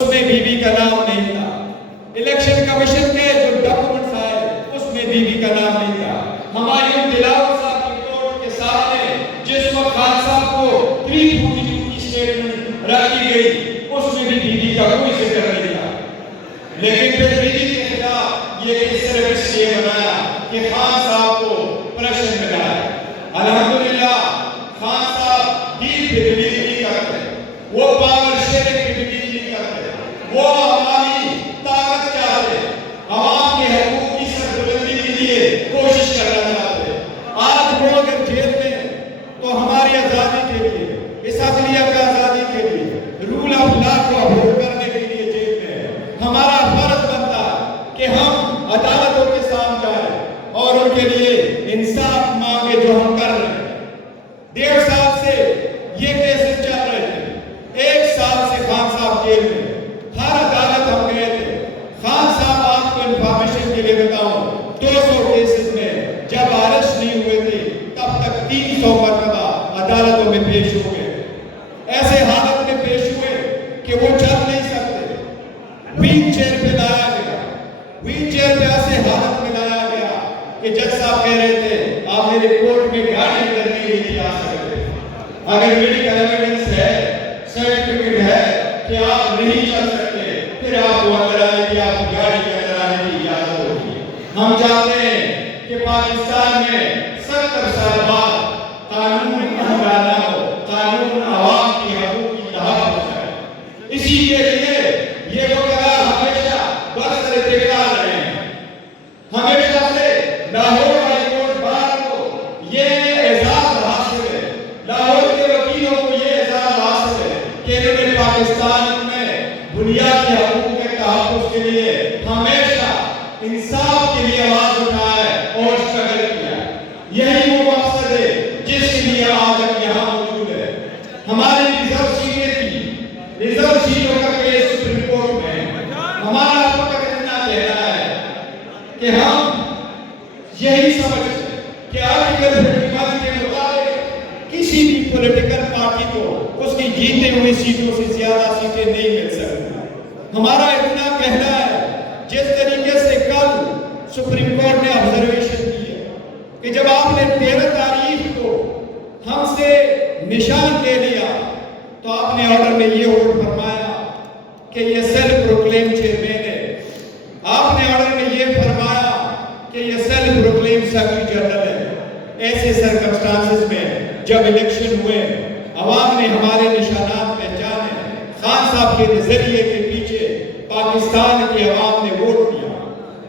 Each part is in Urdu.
اس میں بیوی کا نام نہیں تھا. الیکشن کمیشن کے جو ڈاکومنٹس آئے اس میں بیوی کا نام نہیں تھا. ہمایوں دلاور صاحب کی کورٹ کے سامنے جس وقت خان صاحب کو 342 کی سٹیٹمنٹ رکھی گئی اس میں بھی بیوی کا کوئی ذکر نہیں تھا. لیکن پھر بیوی کے خلاف یہ کس طرح سے بنایا کہ خان صاحب کو پریشر میں لایا. الحمدللہ خان صاحب دین پہ بلیو نہیں کرتے, وہ پاور شیئرنگ پہ بلیو نہیں کرتے, وہ ہماری طاقت چاہتے, عوام کے حقوق کی سربلندی کے لیے کوشش کرنا چاہتے. آج وہ اگر جیل میں تو ہماری آزادی کے لیے, اس عدلیہ کا آزادی کے لیے, رول آف لا کو اپہولڈ کرنے کے لیے جیل میں ہے. ہمارا فرض بنتا ہے کہ ہم عدالتوں کے سامنے جائیں اور ان کے لیے انصاف مانگے جو ہم کر رہے ہیں. 1.5 سال سے یہ کیسز چل رہے تھے, 1 سال سے خان صاحب جیل میں, ہر عدالت ہم گئے تھے. خان صاحب آپ کو انفارمیشن کے لیے بتاؤں 200 کیسز میں جب ارسٹ نہیں ہوئے تھے تب تک 300 مرتبہ عدالتوں میں پیش ہو گئے. ایسے حالت میں پیش ہوئے کہ وہ چل نہیں سکتے, ویل چیئر پہ لایا گیا. ویل چیئر پہ ایسے حالت میں لایا گیا کہ جج صاحب کہہ رہے تھے آپ میرے کورٹ میں گاڑی اندر نہیں آ سکتے, اگر میڈیکل ایویڈنس ہے, سرٹیفکیٹ ہے کہ آپ نہیں چل سکتے, پھر آپ وہ اندر آئے کہ آپ گاڑی کے اندر آنے کی اجازت ہوگی. ہم چاہتے ہیں کہ پاکستان میں 70 سال بعد قانون حکمران ہو, قانون عوام کی حقوق کی تحفظ ہے. اسی کے لیے یہ لوگ ہمیشہ برسر تکرار رہے ہیں. ہمیشہ سے لاہور ہائی کورٹ بار کو یہ اعزاز حاصل ہے, لاہور کے وکیلوں کو یہ اعزاز حاصل ہے کہ انہوں نے پاکستان میں بنیادی حقوق کے تحفظ کے لیے ہمیشہ انصاف کے لیے آواز اٹھایا ہے اور اسٹرگل کیا ہے. یہی وہ مقصد ہے جس کے لیے آج ہم یہاں موجود ہے. ہماری ریزرو سیٹیں تھی, ریزرو سیٹوں کا کیس سپریم کورٹ میں ہے. ہمارا اب تک اتنا کہنا ہے کہ ہم یہی سمجھتے ہیں کہ آرٹیکل 51 کے مطابق کسی بھی پولیٹیکل پارٹی کو اس کی جیتے ہوئی سیٹوں سے زیادہ سیٹیں نہیں مل سکتی. ہمارا اتنا کہنا ہے جس طریقے سے کل سپریم کورٹ نے آبزرویشن کی ہے کہ جب آپ نے 13 تاریخ کو ہم سے نشان لے لیا تو آپ نے آرڈر میں یہ ہولڈ فرمایا کہ یہ سیلف پروکلیم چیئرمین ہے. آپ نے آرڈر میں یہ فرمایا کہ یہ سیلف پروکلیم سیکرٹری جنرل ہے. ایسے سرکمسٹانسز میں جب الیکشن ہوئے, عوام نے ہمارے نشانات پہچانے, خان صاحب کے نظریے کے پیچھے پاکستان کی عوام نے ووٹ دیا.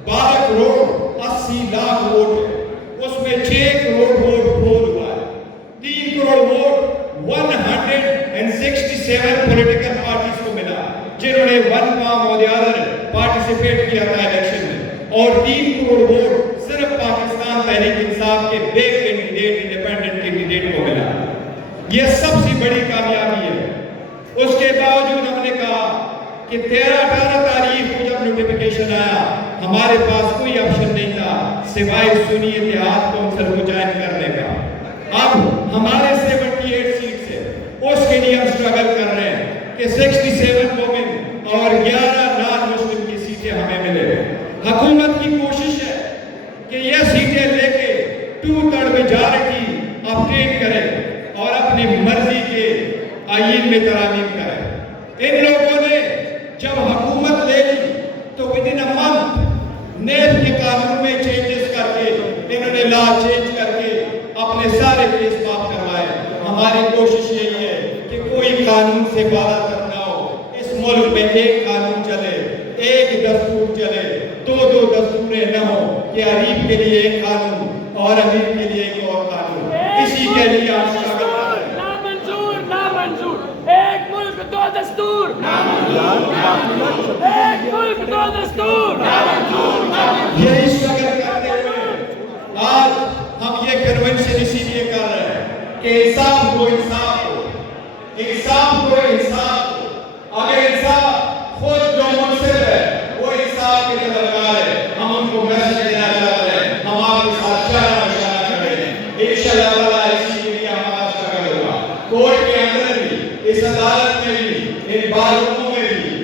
12 کروڑ 80 لاکھ ووٹ ہے, اس میں 6 کروڑ ووٹ پول ہوا ہے. 3 کروڑ ووٹ 167 پولیٹیکل پارٹیز کو ملا جنہوں نے ون فارم اور دی ادر پارٹیسپیٹ کیا تھا الیکشن میں, اور 3 کروڑ ووٹ صرف پاکستان تحریک انصاف کے بیک کینڈیڈیٹ, انڈیپینڈنٹ کینڈیڈیٹ کو ملا. یہ سب سے بڑی کامیابی ہے. اس کے باوجود ہم نے کہا کہ 13-18 تاریخ کو جب نوٹیفیکیشن آیا ہمارے پاس کوئی آپشن نہیں تھا سوائے سنی اتحاد کونسل کو جوائن کرنے کا. اب ہمارے 78 سیٹ سے اس کے لیے ہم اسٹرگل کر رہے ہیں کہ 67 وومن اور 11 نان مسلم کی سیٹیں ہمیں ملے. حکومت کی کوشش ہے کہ یہ سیٹیں لے کے 2/3 میجارٹی اپڈیٹ کرے اور اپنی مرضی کے آئین میں ترامیم کرے. ان لوگوں نے جب حکومت لے لی تو ودن اے منتھ نیب کے قانون میں چینجز کر کے انہوں نے لا چینج کر کے اپنے سارے کیس معاف کروائے. ہماری کوشش یہی ہے کہ کوئی قانون سے بالا تر نہ ہو, اس ملک میں ایک قانون چلے, ایک دستور چلے, 2 دستوریں نہ ہوں کہ غریب کے لیے ایک قانون اور امیر کے لیے ایک اور قانون. اسی کے لیے ہم اسٹرگل کر رہے ہیں. نامنظور, نامنظور, ایک ملک 2 دستور, نامنظور, ایک ملک 2 دستور, یہی اسٹرگل کرتے ہوئے آج ہم یہ کنونشن اسی لیے کر رہے ہیں کہ انصاف کو انصاف ہو, انصاف کو انصاف ہو. اگر انصاف خود جو منصف ہے وہ انصاف کے طلبگار ہے, ہم ان کو میسج دینا چاہتے ہیں. ہم آپ کے ساتھ شاعرہ مشاعرہ کر رہے ہیں. انشاءاللہ تعالیٰ اسی کے لیے ہمارا اسٹرگل ہوگا. کورٹ کے اندر بھی, اس عدالت میں بھی, ان بار روموں میں بھی